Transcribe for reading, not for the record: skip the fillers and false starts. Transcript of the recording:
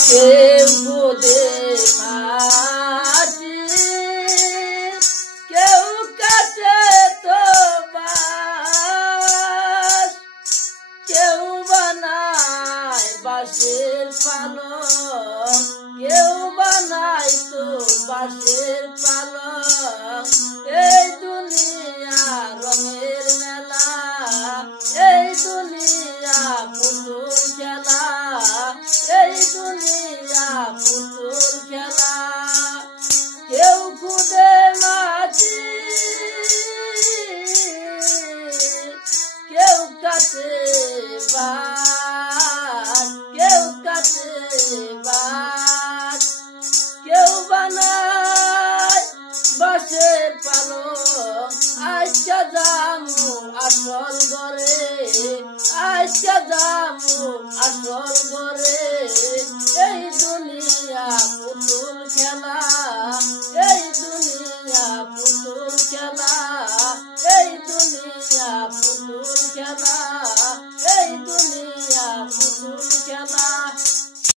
কেউ খুদে মাটি কেউ কাটে তো বাঁশ কেউ বানায় বাঁশের পালক কেউ বানায় তো বাঁশের পালক এই দুনিয়া রঙের মেলা এই দুনিয়া পুতুল খেলা এই দুনিয়া পুতুল খেলা কেউ খুদে মাটি কেউ কাটে বাঁশ কেউ কাটে বাঁশ কেউ বানায় বাঁশের পালক আজকে যামু আসল ঘরে আজকে